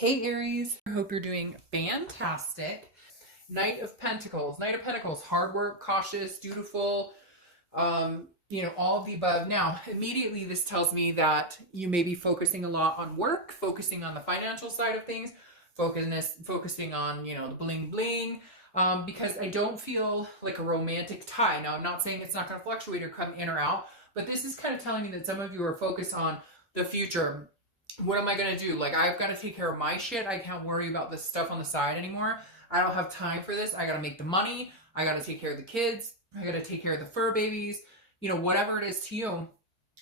Hey Aries, I hope you're doing fantastic. Knight of Pentacles. Knight of Pentacles, hard work, cautious, dutiful, all of the above. Now, immediately this tells me that you may be focusing a lot on work, focusing on the financial side of things, focusing on, the bling bling, because I don't feel like a romantic tie. Now, I'm not saying it's not going to fluctuate or come in or out, but this is kind of telling me that some of you are focused on the future. What am I going to do? Like, I've got to take care of my shit. I can't worry about this stuff on the side anymore. I don't have time for this. I got to make the money. I got to take care of the kids. I got to take care of the fur babies. Whatever it is to you,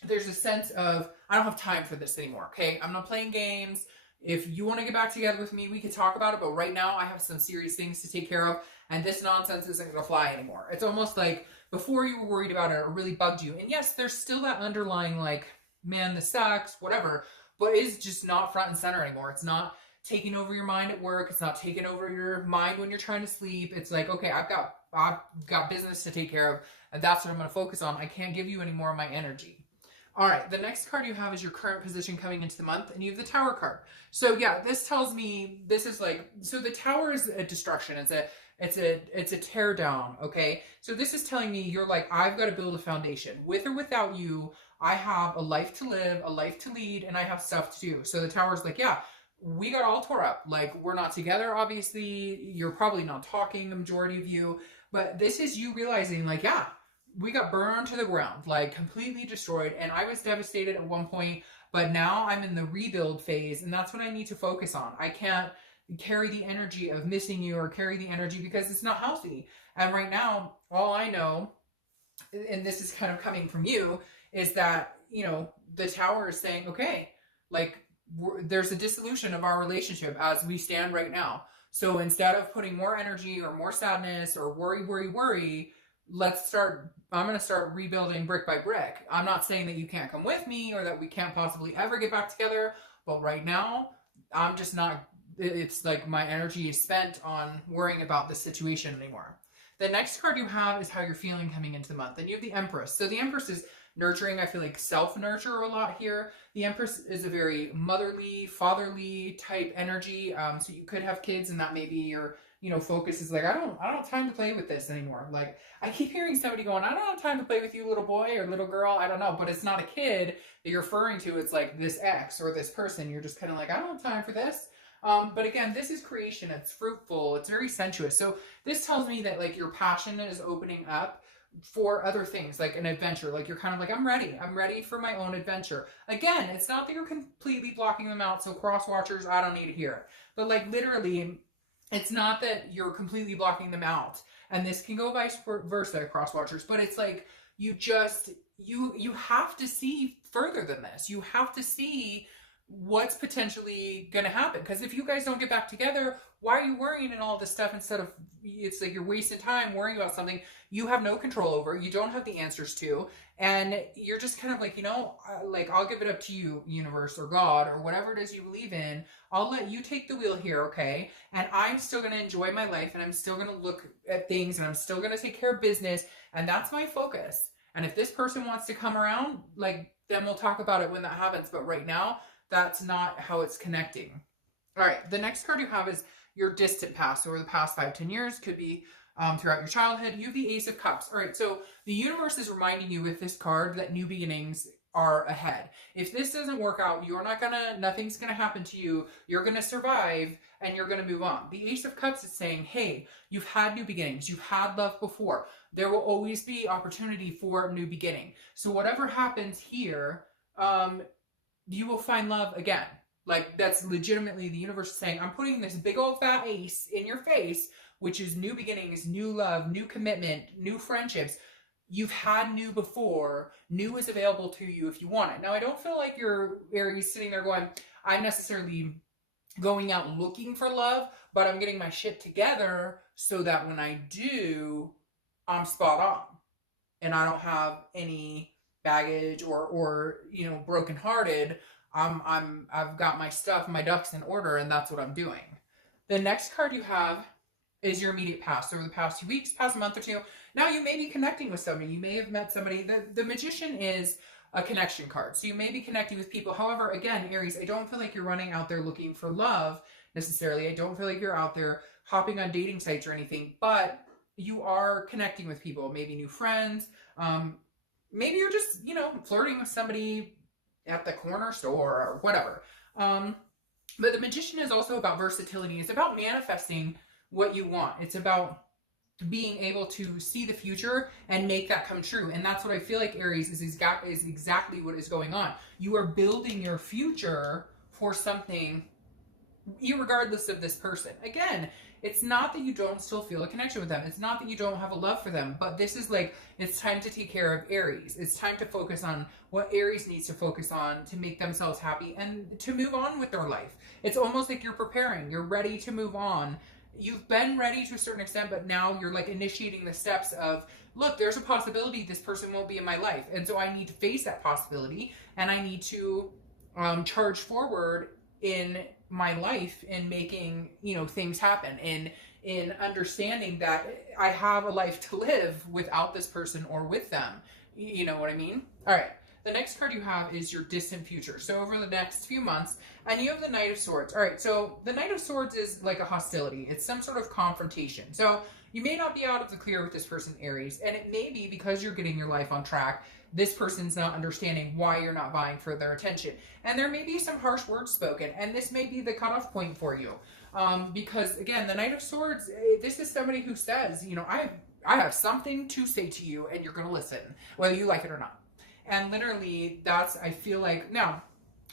there's a sense of, I don't have time for this anymore, okay? I'm not playing games. If you want to get back together with me, we could talk about it. But right now, I have some serious things to take care of. And this nonsense isn't going to fly anymore. It's almost like before you were worried about it, it really bugged you. And yes, there's still that underlying, like, man, this sucks, whatever. But it's just not front and center anymore. It's not taking over your mind at work. It's not taking over your mind when you're trying to sleep. It's like, okay, I've got business to take care of, and that's what I'm going to focus on. I can't give you any more of my energy. All right, the next card you have is your current position coming into the month, and you have the Tower card. So yeah, this tells me this is like, so the Tower is a destruction. It's a tear down, okay? So this is telling me you're like, I've got to build a foundation. With or without you, I have a life to live, a life to lead, and I have stuff to do. So the Tower's like, yeah, we got all tore up. Like, we're not together, obviously. You're probably not talking, the majority of you. But this is you realizing, like, yeah, we got burned to the ground, like completely destroyed. And I was devastated at one point, but now I'm in the rebuild phase, and that's what I need to focus on. I can't carry the energy of missing you or carry the energy because it's not healthy. And right now, all I know, and this is kind of coming from you, is that, the Tower is saying, okay, like, there's a dissolution of our relationship as we stand right now. So instead of putting more energy or more sadness or worry, I'm going to start rebuilding brick by brick. I'm not saying that you can't come with me or that we can't possibly ever get back together, but right now, I'm just not, it's like my energy is spent on worrying about this situation anymore. The next card you have is how you're feeling coming into the month, and you have the Empress. So the Empress is nurturing. I feel like self-nurture a lot here. The Empress is a very motherly, fatherly type energy. So you could have kids, and that maybe your focus is like, I don't have time to play with this anymore. Like, I keep hearing somebody going, I don't have time to play with you, little boy or little girl. I don't know, but it's not a kid that you're referring to. It's like this ex or this person. You're just kind of like, I don't have time for this. But again, this is creation. It's fruitful. It's very sensuous. So this tells me that, like, your passion is opening up for other things, like an adventure. Like, you're kind of like, I'm ready for my own adventure. Again, it's not that you're completely blocking them out. So cross watchers, I don't need to hear it. But like, literally, it's not that you're completely blocking them out. And this can go vice versa, cross watchers. But it's like, you have to see further than this. You have to see what's potentially going to happen. Because if you guys don't get back together, why are you worrying and all this stuff instead of, it's like you're wasting time worrying about something you have no control over, you don't have the answers to, and you're just kind of like, like, I'll give it up to you, universe or God or whatever it is you believe in. I'll let you take the wheel here, okay? And I'm still going to enjoy my life, and I'm still going to look at things, and I'm still going to take care of business, and that's my focus. And if this person wants to come around, like, then we'll talk about it when that happens. But right now, that's not how it's connecting. All right, the next card you have is your distant past, over the past 5-10 years, could be throughout your childhood. You have the Ace of Cups. All right, so the universe is reminding you with this card that new beginnings are ahead. If this doesn't work out, nothing's gonna happen to you. You're gonna survive, and you're gonna move on. The Ace of Cups is saying, hey, you've had new beginnings. You've had love before. There will always be opportunity for a new beginning. So whatever happens here, you will find love again. Like, that's legitimately the universe saying, I'm putting this big old fat ace in your face, which is new beginnings, new love, new commitment, new friendships. You've had new before. New is available to you if you want it. Now, I don't feel like you're Aries sitting there going, I'm necessarily going out looking for love, but I'm getting my shit together so that when I do, I'm spot on. And I don't have any baggage or brokenhearted. I've got my stuff, my ducks in order, and that's what I'm doing. The next card you have is your immediate past. Over the past 2 weeks, past month or two. Now you may be connecting with somebody. You may have met somebody. The Magician is a connection card. So you may be connecting with people. However, again, Aries, I don't feel like you're running out there looking for love necessarily. I don't feel like you're out there hopping on dating sites or anything, but you are connecting with people, maybe new friends. Maybe you're just, you know, flirting with somebody at the corner store or whatever. But the Magician is also about versatility. It's about manifesting what you want. It's about being able to see the future and make that come true. And that's what I feel like, Aries, is exactly what is going on. You are building your future for something, irregardless of this person. Again, it's not that you don't still feel a connection with them. It's not that you don't have a love for them, but this is like, it's time to take care of Aries. It's time to focus on what Aries needs to focus on to make themselves happy and to move on with their life. It's almost like you're preparing. You're ready to move on. You've been ready to a certain extent, but now you're like initiating the steps of, look, there's a possibility this person won't be in my life. And so I need to face that possibility, and I need to charge forward in my life in making, you know, things happen, in understanding that I have a life to live without this person or with them. You know what I mean? All right. The next card you have is your distant future. So over the next few months, and you have the Knight of Swords. All right. So the Knight of Swords is like a hostility. It's some sort of confrontation. So you may not be out of the clear with this person, Aries, and it may be because you're getting your life on track. This person's not understanding why you're not vying for their attention. And there may be some harsh words spoken, and this may be the cutoff point for you. Because again, the Knight of Swords, this is somebody who says, you know, I have something to say to you, and you're going to listen, whether you like it or not. And literally, that's, I feel like, now,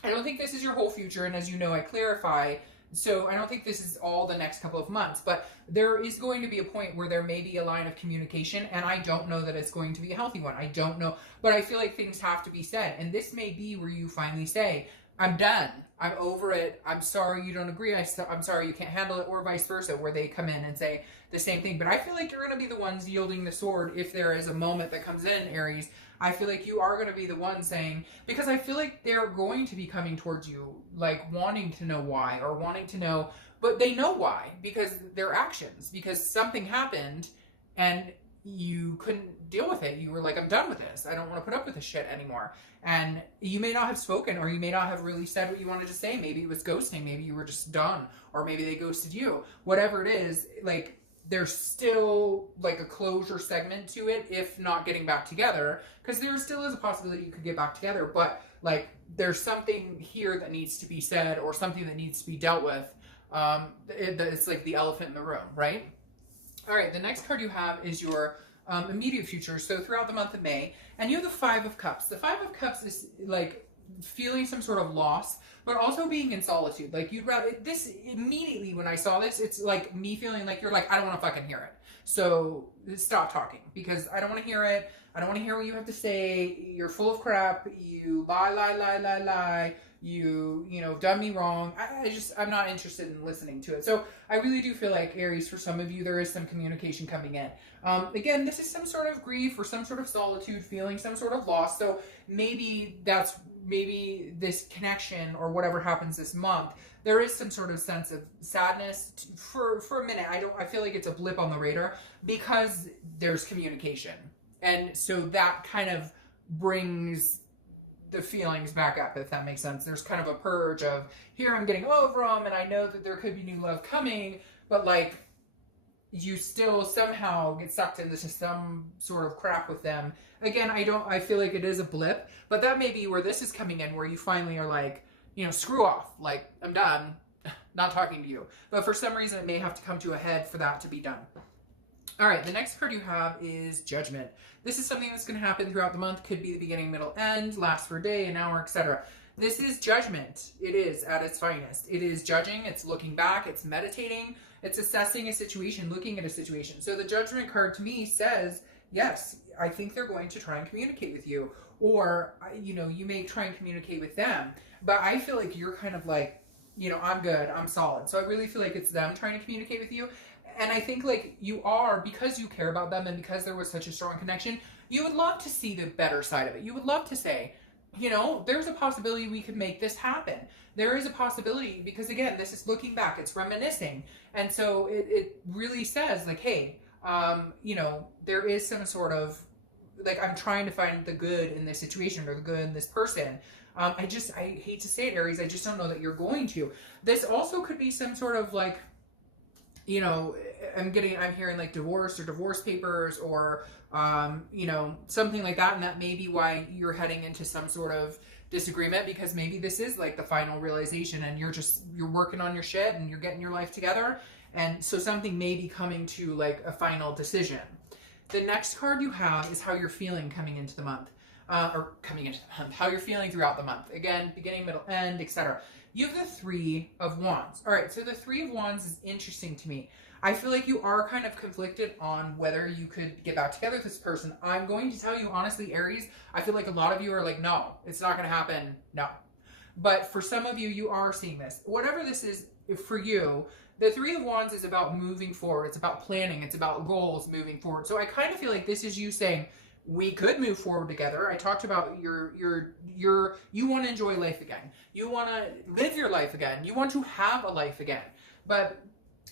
I don't think this is your whole future, and as you know, I clarify, so I don't think this is all the next couple of months, but there is going to be a point where there may be a line of communication, and I don't know that it's going to be a healthy one. I don't know, but I feel like things have to be said, and this may be where you finally say, I'm done. I'm over it. I'm sorry you don't agree. I'm sorry you can't handle it, or vice versa, where they come in and say the same thing. But I feel like you're going to be the ones yielding the sword if there is a moment that comes in, Aries. I feel like you are going to be the one saying, because I feel like they're going to be coming towards you, like wanting to know why, or wanting to know, but they know why, because their actions, because something happened and you couldn't deal with it. You were like, I'm done with this. I don't want to put up with this shit anymore. And you may not have spoken, or you may not have really said what you wanted to say. Maybe it was ghosting. Maybe you were just done, or maybe they ghosted you. Whatever it is, like, there's still like a closure segment to it, if not getting back together, because there still is a possibility you could get back together, but like there's something here that needs to be said, or something that needs to be dealt with. It's like the elephant in the room, right? All right, the next card you have is your immediate future. So throughout the month of May, and you have the Five of Cups. The Five of Cups is like feeling some sort of loss, but also being in solitude. Like you'd rather, this immediately when I saw this, it's like me feeling like you're like, I don't want to fucking hear it. So stop talking, because I don't want to hear it. I don't want to hear what you have to say. You're full of crap. You lie. You know, done me wrong. I'm not interested in listening to it. So I really do feel like, Aries, for some of you, there is some communication coming in. Again, this is some sort of grief or some sort of solitude, feeling some sort of loss. So maybe this connection or whatever happens this month, there is some sort of sense of sadness for a minute. I feel like it's a blip on the radar, because there's communication. And so that kind of brings the feelings back up, if that makes sense. There's kind of a purge of, here I'm getting over them, and I know that there could be new love coming, but like you still somehow get sucked into some sort of crap with them. Again, I feel like it is a blip, but that may be where this is coming in, where you finally are like, you know, screw off, like I'm done, not talking to you. But for some reason it may have to come to a head for that to be done. All right, the next card you have is Judgment. This is something that's going to happen throughout the month. Could be the beginning, middle, end, last for a day, an hour, etc. This is judgment. It is at its finest. It is judging. It's looking back. It's meditating. It's assessing a situation, looking at a situation. So the Judgment card to me says, yes, I think they're going to try and communicate with you. Or, you know, you may try and communicate with them. But I feel like you're kind of like, you know, I'm good. I'm solid. So I really feel like it's them trying to communicate with you. And I think like you are, because you care about them and because there was such a strong connection, you would love to see the better side of it. You would love to say, you know, there's a possibility we could make this happen. There is a possibility, because again, this is looking back, it's reminiscing. And so it really says like, hey, you know, there is some sort of like, I'm trying to find the good in this situation or the good in this person. I hate to say it, Aries, I just don't know that you're going to. This also could be some sort of like, you know, I'm hearing like divorce or divorce papers or, you know, something like that. And that may be why you're heading into some sort of disagreement, because maybe this is like the final realization and you're working on your shit and you're getting your life together. And so something may be coming to like a final decision. The next card you have is how you're feeling coming into the month. How you're feeling throughout the month. Again, beginning, middle, end, etc. You have the Three of Wands. All right, so the Three of Wands is interesting to me. I feel like you are kind of conflicted on whether you could get back together with this person. I'm going to tell you honestly, Aries, I feel like a lot of you are like, no, it's not going to happen. No. But for some of you, you are seeing this. Whatever this is for you, the Three of Wands is about moving forward. It's about planning. It's about goals moving forward. So I kind of feel like this is you saying, we could move forward together. I talked about you want to enjoy life again. You want to live your life again. You want to have a life again. But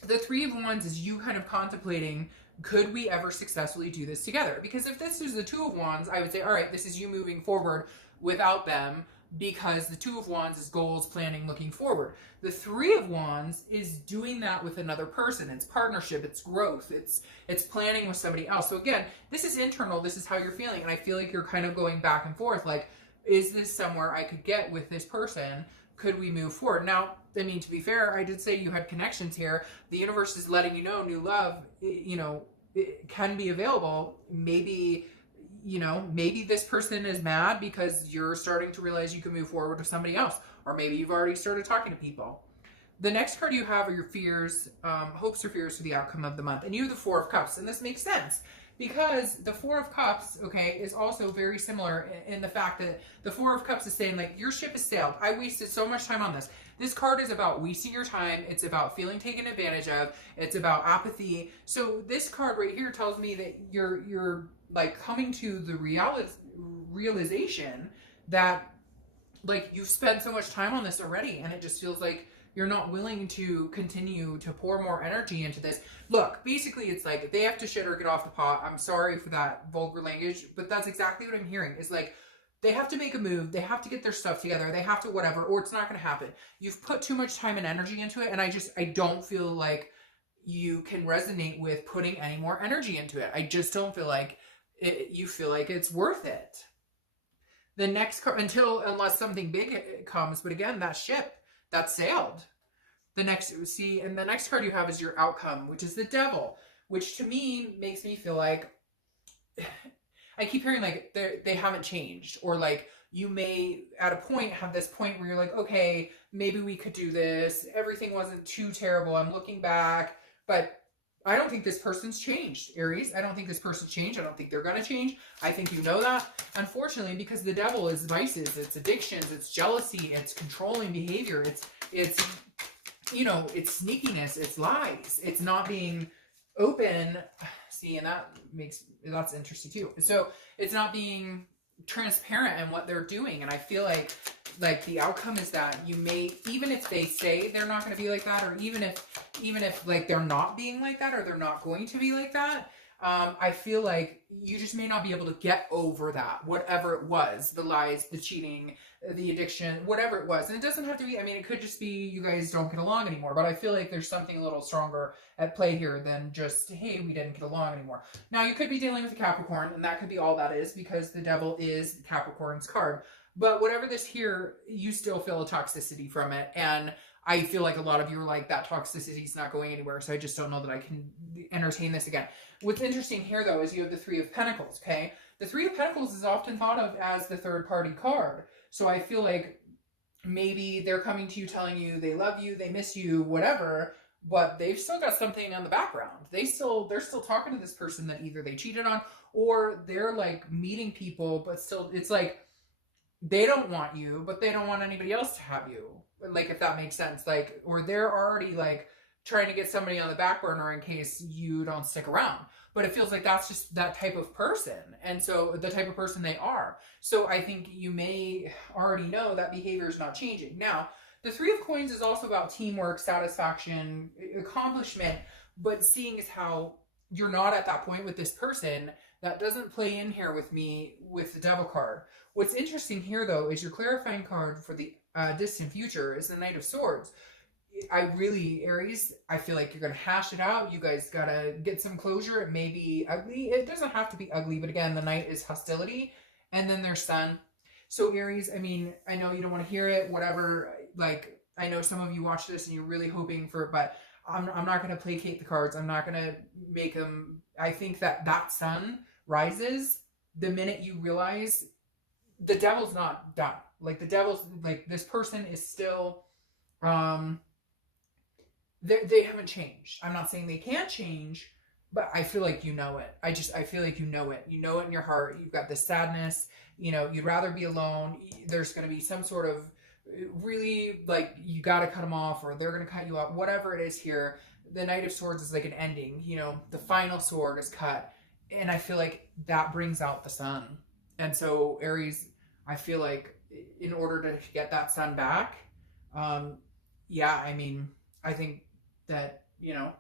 the Three of Wands is you kind of contemplating, could we ever successfully do this together? Because if this is the Two of Wands, I would say, all right, this is you moving forward without them, because the Two of Wands is goals, planning, looking forward. The Three of Wands is doing that with another person. It's partnership, it's growth, it's planning with somebody else. So again, this is internal, this is how you're feeling. And I feel like you're kind of going back and forth, like, is this somewhere I could get with this person? Could we move forward? Now, I mean, to be fair, I did say you had connections here. The universe is letting you know new love, you know, it can be available. Maybe, you know, maybe this person is mad because you're starting to realize you can move forward with somebody else. Or maybe you've already started talking to people. The next card you have are your fears, hopes or fears for the outcome of the month. And you have the Four of Cups. And this makes sense because the Four of Cups, okay, is also very similar in the fact that the Four of Cups is saying, like, your ship has sailed. I wasted so much time on this. This card is about wasting your time. It's about feeling taken advantage of. It's about apathy. So this card right here tells me that you're like coming to the realization that, like, you've spent so much time on this already, and it just feels like you're not willing to continue to pour more energy into this. Look, basically it's like they have to shit or get off the pot. I'm sorry for that vulgar language, but that's exactly what I'm hearing. Is like they have to make a move, they have to get their stuff together, they have to whatever, or it's not going to happen. You've put too much time and energy into it, and I don't feel like you can resonate with putting any more energy into it. I just don't feel like you feel like it's worth it. The next card, unless something big comes, but again, that ship, that sailed. The next card you have is your outcome, which is the Devil, which to me makes me feel like, I keep hearing like they haven't changed, or like you may at a point have this point where you're like, okay, maybe we could do this. Everything wasn't too terrible. I'm looking back, but I don't think this person's changed, Aries. I don't think this person's changed. I don't think they're going to change. I think you know that, unfortunately, because the Devil is vices, it's addictions, it's jealousy, it's controlling behavior, it's you know, it's sneakiness, it's lies, it's not being open. See, and that's interesting too. So it's not being transparent in what they're doing. And I feel like the outcome is that you may, even if they say they're not going to be like that, or even if like they're not being like that, or they're not going to be like that, I feel like you just may not be able to get over that, whatever it was, the lies, the cheating, the addiction, whatever it was. And it doesn't have to be, I mean, it could just be you guys don't get along anymore, but I feel like there's something a little stronger at play here than just, hey, we didn't get along anymore. Now, you could be dealing with a Capricorn, and that could be all that is, because the Devil is Capricorn's card. But whatever this here, you still feel a toxicity from it. And I feel like a lot of you are like, that toxicity is not going anywhere, so I just don't know that I can entertain this again. What's interesting here, though, is you have the Three of Pentacles, okay? The Three of Pentacles is often thought of as the third-party card. So I feel like maybe they're coming to you telling you they love you, they miss you, whatever, but they've still got something on the background. They're still talking to this person that either they cheated on, or they're, like, meeting people, but still, it's like they don't want you, but they don't want anybody else to have you. Like, if that makes sense. Like, or they're already, like, trying to get somebody on the back burner in case you don't stick around. But it feels like that's just that type of person. And so the type of person they are. So I think you may already know that behavior is not changing. Now, the Three of Coins is also about teamwork, satisfaction, accomplishment, but seeing as how you're not at that point with this person. That doesn't play in here with me with the Devil card. What's interesting here, though, is your clarifying card for the distant future is the Knight of Swords. Aries, I feel like you're going to hash it out. You guys got to get some closure. It may be ugly. It doesn't have to be ugly, but again, the Knight is hostility. And then there's Sun. So Aries, I mean, I know you don't want to hear it, whatever. Like, I know some of you watch this and you're really hoping for it, but I'm not going to placate the cards. I'm not going to make them. I think that Sun rises the minute you realize the Devil's not done. Like, the Devil's, like, this person is still, they haven't changed. I'm not saying they can't change, but I feel like you know it. I feel like you know it. You know it in your heart. You've got this sadness. You know, you'd rather be alone. There's going to be some sort of really, like, you got to cut them off, or they're going to cut you off. Whatever it is here, the Knight of Swords is like an ending. You know, the final sword is cut. And I feel like that brings out the Sun. And so Aries, I feel like in order to get that Sun back, yeah, I mean, I think that, you know,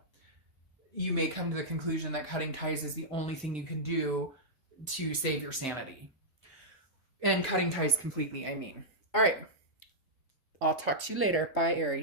you may come to the conclusion that cutting ties is the only thing you can do to save your sanity. And cutting ties completely, I mean. All right. I'll talk to you later. Bye, Aries.